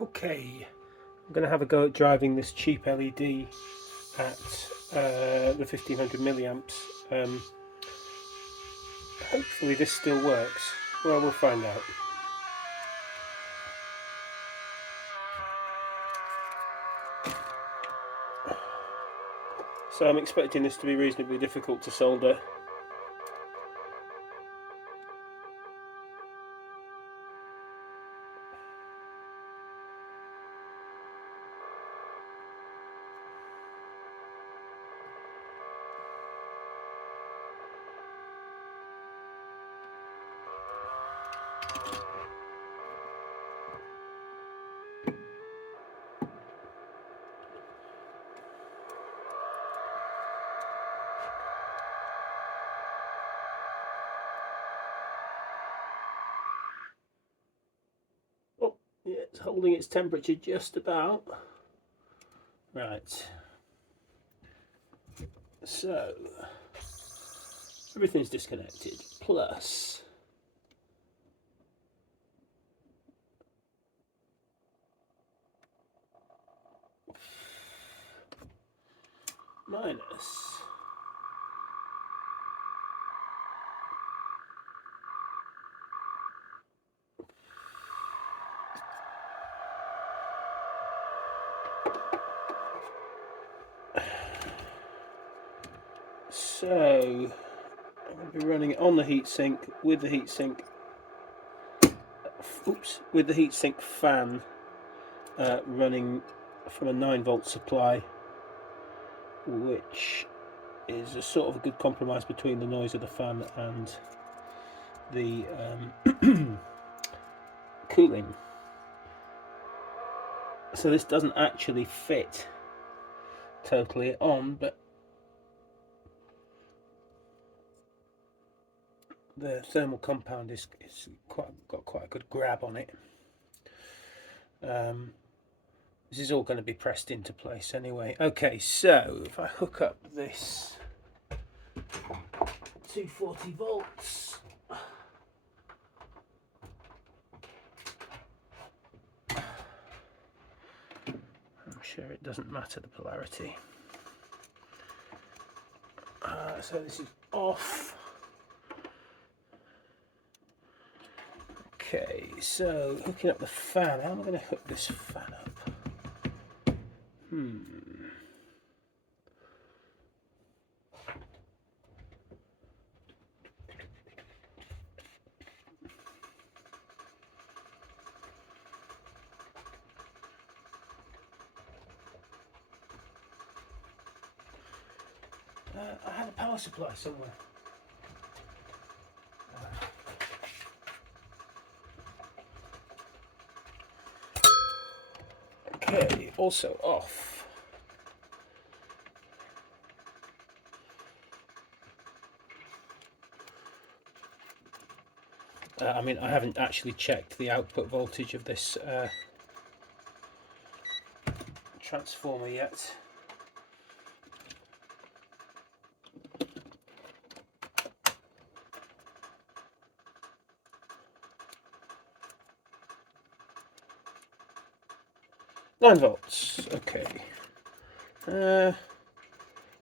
Okay, I'm going to have a go at driving this cheap LED at the 1500 milliamps. Hopefully this still works. Well, we'll find out. So I'm expecting this to be reasonably difficult to solder. Oh, yeah, it's holding its temperature just about. Right. So, everything's disconnected, plus minus so I'm going to be running it on the heatsink with the heatsink. Oops, with the heatsink fan running from a 9-volt supply, which is a sort of a good compromise between the noise of the fan and the cooling. So this doesn't actually fit totally on, but the thermal compound is got quite a good grab on it. This is all going to be pressed into place anyway. Okay, so if I hook up this 240 volts, I'm sure it doesn't matter the polarity. So this is off. Okay, so hooking up the fan. How am I going to hook this fan up? I had a power supply somewhere. Okay, also off. I mean, I haven't actually checked the output voltage of this transformer yet. Nine volts, okay.